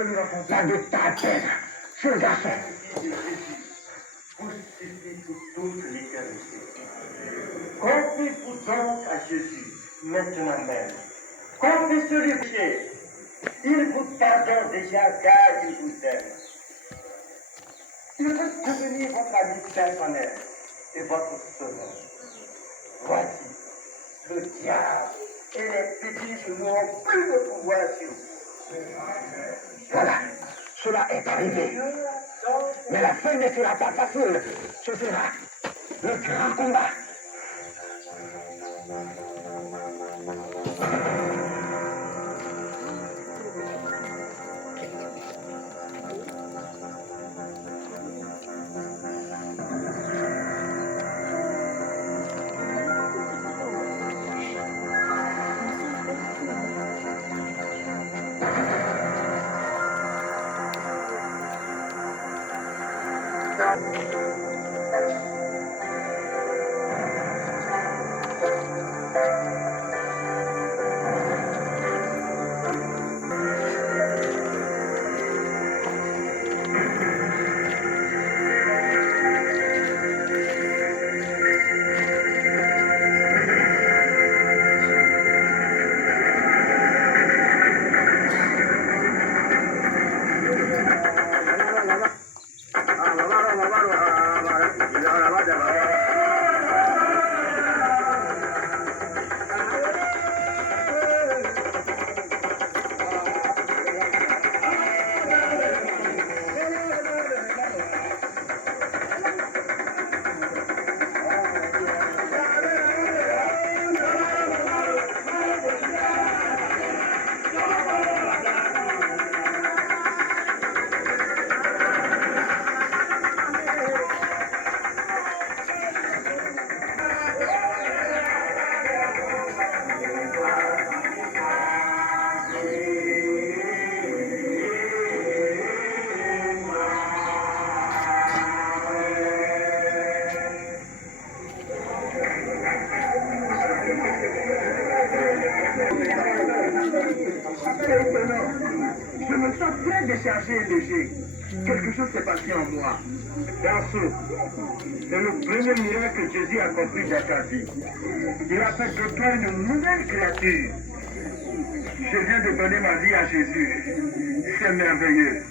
La de ta tête, ce garçon. Crucifié pour toute l'éternité. Confiez-vous donc à Jésus, maintenant même. Confessez le péché. Il vous pardonne déjà car il vous aime. Il veut devenir votre ami personnel et votre sauveur. Voici, le diable et les petits genoux n'ont plus de pouvoir sur vous. Voilà, cela est arrivé. Mais la fin ne sera pas facile. Ce sera le grand combat. Je me sens très déchargé et léger. Quelque chose s'est passé en moi. Danso, c'est le premier miracle que Jésus a accompli dans ta vie. Il a fait de toi une nouvelle créature. Je viens de donner ma vie à Jésus. C'est merveilleux.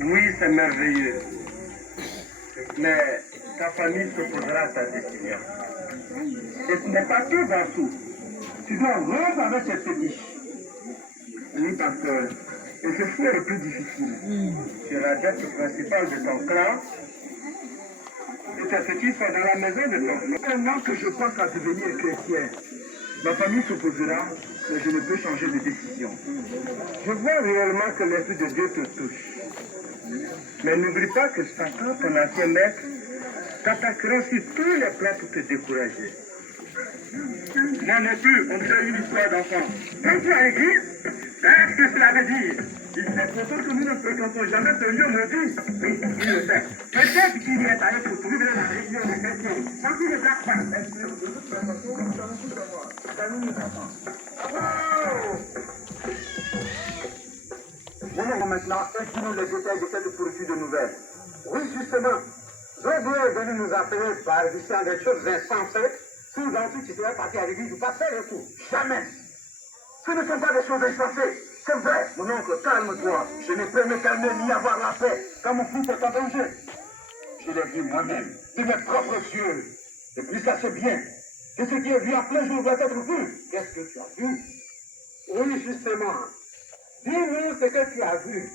Oui, c'est merveilleux. Mais ta famille s'opposera à ta décision. Et ce n'est pas tout, Danso. Tu dois rompre avec cette fétiche. Oui, pasteur. Et ce fut le plus difficile. Tu es l'adepte principal de ton clan. Et tes petits sont dans la maison de ton clan. Maintenant que je pense à devenir chrétien, ma famille s'opposera, mais je ne peux changer de décision. Je vois réellement que l'Esprit de Dieu te touche. Mais n'oublie pas que Satan, ton ancien maître, t'attaquera sur tous les plans pour te décourager. Moi non plus, on dirait une histoire d'enfant. Quand tu as l'église, qu'est-ce que cela veut dire? Il est pourtant que nous ne fréquentons jamais ce lieu maudit. Oui, il le fait. Peut-être qu'il y est allé pour trouver la réunion des chrétiens. Quand il ne blague pas. Venons maintenant étudier les détails de cette poursuite de nouvelles. Oui, justement. Dieu est venu nous appeler par disant des choses insensées. Sous-entendu, tu serais parti à l'église ou pas faire le tout. Jamais. Ce ne sont pas des choses insensées. C'est vrai. Mon oncle, calme-toi. Je ne peux me calmer ni avoir la paix. Quand mon fils est en danger. Je l'ai vu moi-même, de mes propres yeux. Et puis ça c'est bien. Que ce qui est vu en plein jour doit être vu. Qu'est-ce que tu as vu? Oui, justement. Dis-nous ce que tu as vu.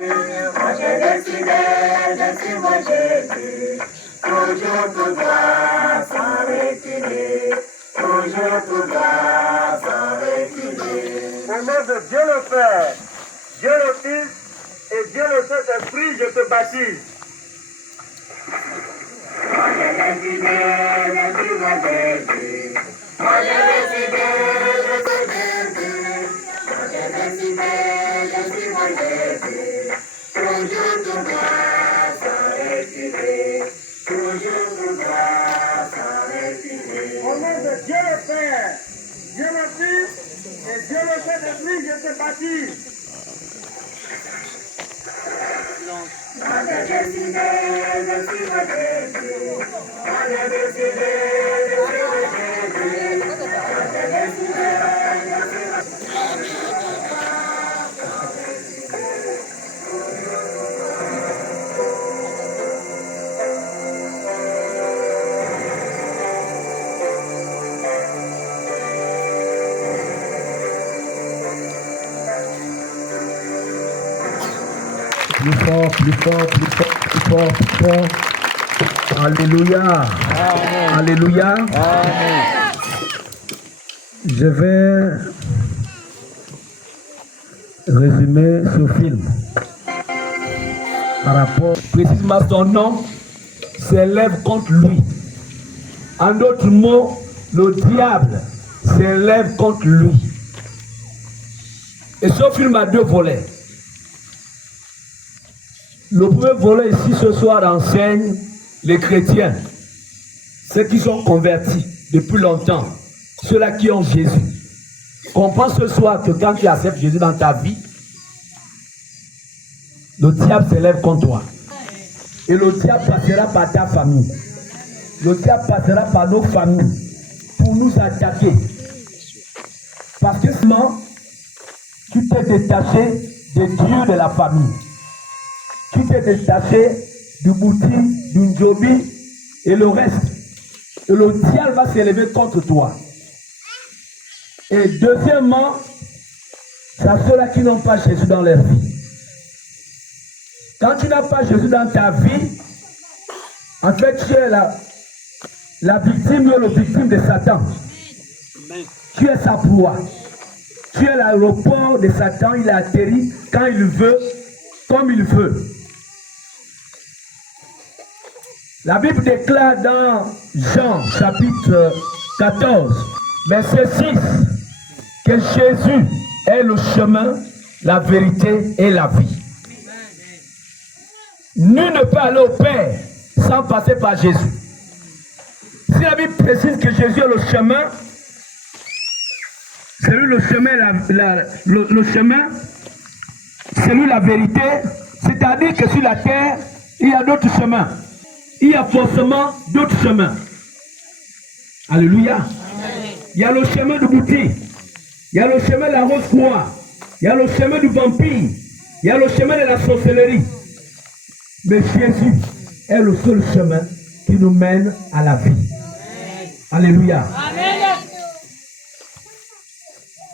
Moi j'ai décidé de suivre Jésus, toujours tout droit, sans reculer, toujours tout droit, sans reculer. Au nom de Dieu le Père, Dieu le Fils et Dieu le Saint-Esprit, je te baptise. Moi j'ai décidé de suivre Jésus, moi j'ai décidé de suivre Jésus, moi j'ai décidé de suivre Jésus, toujours tout droit, sans reculer, toujours tout droit, sans reculer. Au nom de Dieu le Père, Dieu le Fils et Dieu aussi, je sais partir. Plus fort, plus fort, plus fort, plus fort, plus fort. Alléluia. Amen. Alléluia. Amen. Je vais résumer ce film par rapport précisément son nom s'élève contre lui. En d'autres mots, le diable s'élève contre lui. Et ce film a deux volets. Le premier volet ici ce soir enseigne les chrétiens, ceux qui sont convertis depuis longtemps, ceux-là qui ont Jésus. Comprends ce soir que quand tu acceptes Jésus dans ta vie, le diable s'élève contre toi. Et le diable passera par ta famille. Le diable passera par nos familles pour nous attaquer. Parce que sinon, tu t'es détaché des dieux de la famille. Tu t'es détaché du Bouti, du Njobi et le reste. Et le diable va s'élever contre toi. Et deuxièmement, c'est à ceux-là qui n'ont pas Jésus dans leur vie. Quand tu n'as pas Jésus dans ta vie, en fait, tu es la victime ou le victime de Satan. Tu es sa proie. Tu es l'aéroport de Satan, il atterrit quand il veut, comme il veut. La Bible déclare dans Jean chapitre 14, verset 6, que Jésus est le chemin, la vérité et la vie. Nul ne peut aller au Père sans passer par Jésus. Si la Bible précise que Jésus est le chemin, c'est lui le chemin, le chemin, c'est lui la vérité, c'est-à-dire que sur la terre, il y a d'autres chemins. Il y a forcément d'autres chemins. Alléluia. Amen. Il y a le chemin du Bouti. Il y a le chemin de la rose-croix. Il y a le chemin du vampire. Il y a le chemin de la sorcellerie. Mais Jésus est le seul chemin qui nous mène à la vie. Amen. Alléluia. Amen.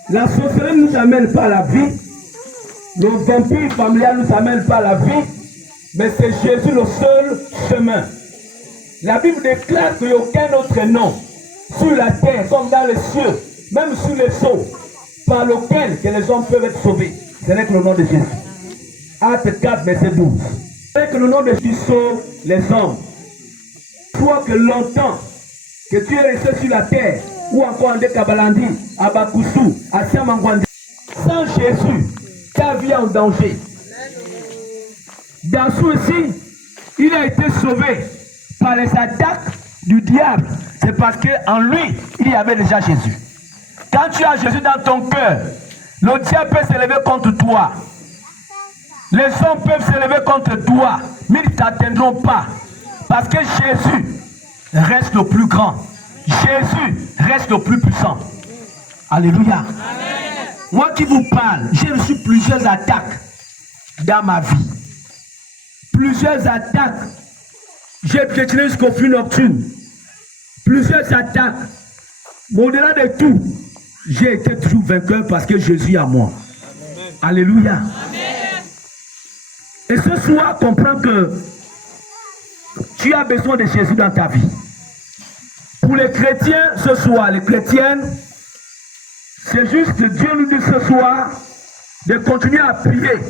La sorcellerie ne nous amène pas à la vie. Le vampire familial ne nous amène pas à la vie. Mais c'est Jésus le seul chemin. La Bible déclare qu'il n'y a aucun autre nom sur la terre, comme dans les cieux, même sur les eaux, par lequel que les hommes peuvent être sauvés. Ce n'est que le nom de Jésus. Acte 4, verset 12. C'est que le nom de Jésus sauve les hommes. Toi que longtemps que tu es resté sur la terre, ou encore en Kabalandi, à Bakoussou, à Siamangwandi, sans Jésus, ta vie est en danger. Dans ceci, il a été sauvé par les attaques du diable. C'est parce qu'en lui, il y avait déjà Jésus. Quand tu as Jésus dans ton cœur, le diable peut s'élever contre toi. Les hommes peuvent s'élever contre toi, mais ils ne t'atteindront pas. Parce que Jésus reste le plus grand. Jésus reste le plus puissant. Alléluia. Amen. Moi qui vous parle, j'ai reçu plusieurs attaques dans ma vie. Plusieurs attaques. J'ai piétiné jusqu'au flux nocturne. Plusieurs attaques. Mais au-delà de tout, j'ai été toujours vainqueur parce que Jésus est à moi. Amen. Alléluia. Amen. Et ce soir, comprends que tu as besoin de Jésus dans ta vie. Pour les chrétiens, ce soir, les chrétiennes, c'est juste que Dieu nous dit ce soir de continuer à prier,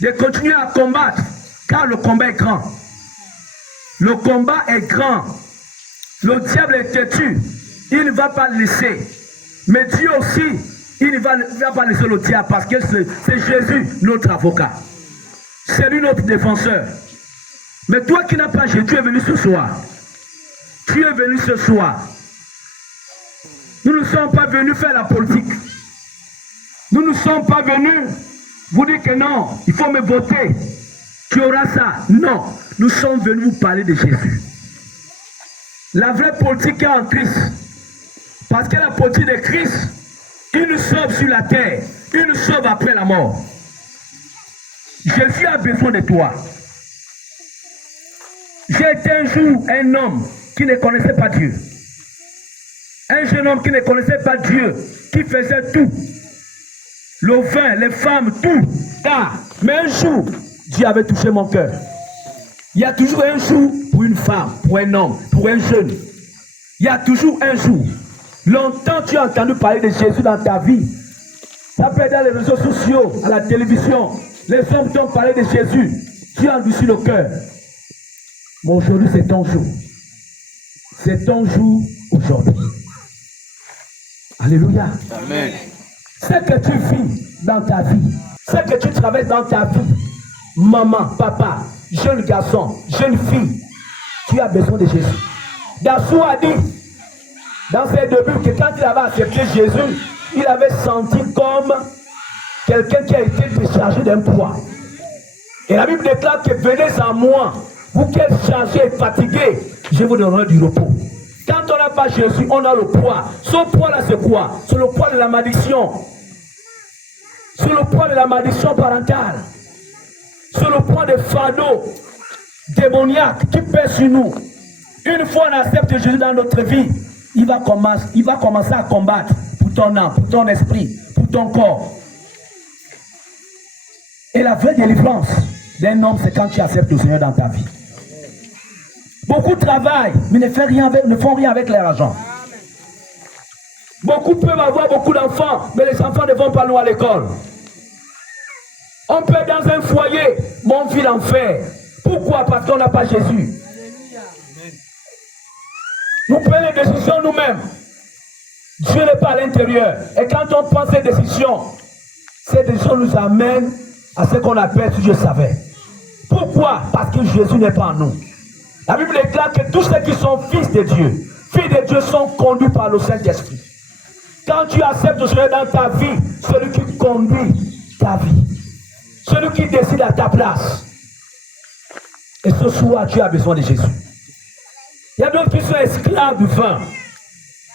de continuer à combattre. Car le combat est grand. Le combat est grand. Le diable est têtu. Il ne va pas le laisser. Mais Dieu aussi, il ne va pas laisser le diable parce que c'est Jésus, notre avocat. C'est lui notre défenseur. Mais toi qui n'as pas Jésus, tu es venu ce soir. Tu es venu ce soir. Nous ne sommes pas venus faire la politique. Nous ne sommes pas venus vous dire que non, il faut me voter. Tu auras ça. Non, nous sommes venus vous parler de Jésus. La vraie politique est en Christ. Parce que la politique de Christ, il nous sauve sur la terre. Il nous sauve après la mort. Jésus a besoin de toi. J'ai été un jour un homme qui ne connaissait pas Dieu. Un jeune homme qui ne connaissait pas Dieu, qui faisait tout. Le vin, les femmes, tout. Mais un jour, Dieu avait touché mon cœur. Il y a toujours un jour pour une femme, pour un homme, pour un jeune. Il y a toujours un jour. Longtemps tu as entendu parler de Jésus dans ta vie. Ça peut être dans les réseaux sociaux, à la télévision. Les hommes t'ont parlé de Jésus. Tu as endurci le cœur. Mais aujourd'hui, c'est ton jour. C'est ton jour aujourd'hui. Alléluia. Amen. Ce que tu vis dans ta vie, ce que tu traverses dans ta vie, maman, papa, jeune garçon, jeune fille, tu as besoin de Jésus. Dassou a dit, dans ses débuts, que quand il avait accepté Jésus, il avait senti comme quelqu'un qui a été déchargé d'un poids. Et la Bible déclare que venez à moi, vous qui êtes chargés et fatigués, je vous donnerai du repos. Quand on n'a pas Jésus, on a le poids. Ce poids-là, c'est quoi? C'est le poids de la malédiction. C'est le poids de la malédiction parentale. C'est le poids des fardeaux démoniaques qui pèsent sur nous. Une fois on accepte Jésus dans notre vie, il va commencer à combattre pour ton âme, pour ton esprit, pour ton corps. Et la vraie délivrance d'un homme, c'est quand tu acceptes le Seigneur dans ta vie. Beaucoup travaillent, mais ne font rien avec leur argent. Beaucoup peuvent avoir beaucoup d'enfants, mais les enfants ne vont pas loin à l'école. On peut être dans un foyer, mais on vit l'enfer. Pourquoi? Parce qu'on n'a pas Jésus. Nous prenons les décisions nous-mêmes. Dieu n'est pas à l'intérieur. Et quand on prend ces décisions nous amènent à ce qu'on appelle si je savais. Pourquoi? Parce que Jésus n'est pas en nous. La Bible déclare que tous ceux qui sont fils de Dieu, filles de Dieu, sont conduits par le Saint-Esprit. Quand tu acceptes le Seigneur dans ta vie, celui qui conduit ta vie, celui qui décide à ta place. Et ce soir, tu as besoin de Jésus. Il y a d'autres qui sont esclaves du vin,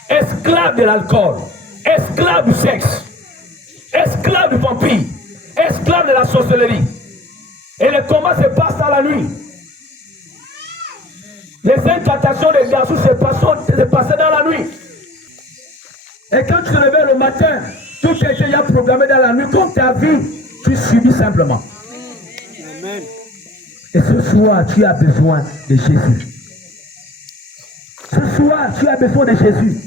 esclaves de l'alcool, esclaves du sexe, esclaves du vampire, esclaves de la sorcellerie. Et le combat se passe dans la nuit. Les incantations des garçons se passaient dans la nuit. Et quand tu te réveilles le matin, tout ce que tu as programmé dans la nuit, comme ta vie, tu subis simplement. Amen. Et ce soir, tu as besoin de Jésus. Ce soir, tu as besoin de Jésus.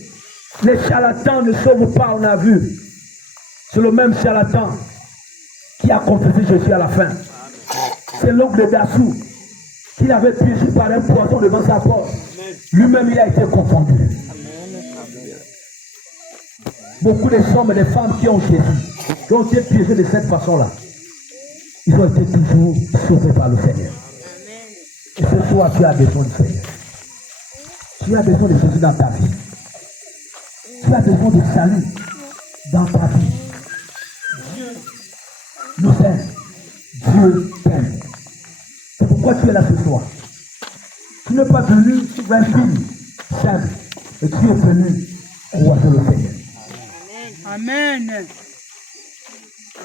Les charlatans ne sauvent pas, on a vu. C'est le même charlatan qui a confessé Jésus à la fin. C'est l'oncle de Dassou qui avait piégé par un poisson devant sa porte. Lui-même, il a été confondu. Beaucoup de hommes et de femmes qui ont Jésus, qui ont été piégés de cette façon-là, ils ont été toujours sauvés par le Seigneur. Et ce soir, tu as besoin du Seigneur. Tu as besoin de Jésus dans ta vie. Tu as besoin de salut dans ta vie. Dieu nous aime. Dieu t'aime. C'est pourquoi tu es là ce soir. Tu n'es pas venu sur un film simple, et tu es venu croiser le Seigneur. Amen.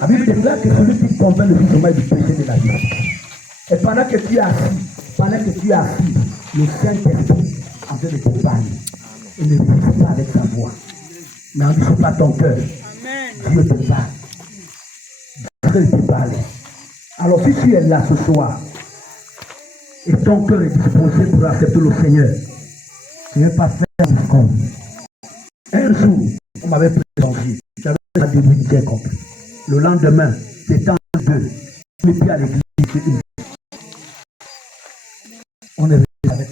La Bible déclare que celui qui convainc le jugement du péché de la vie. Et pendant que tu es assis, le Saint-Esprit en train de te parler. Il ne résiste pas avec sa voix. N'endurcis pas ton cœur. Dieu te parle. Dieu te parle. Alors si tu es là ce soir, et ton cœur est disposé pour accepter le Seigneur, tu ne vas pas faire un compte. Un jour, on m'avait présenté, j'avais la Bible compris. Le lendemain, c'était en deux. Je me suis à l'église. On est resté avec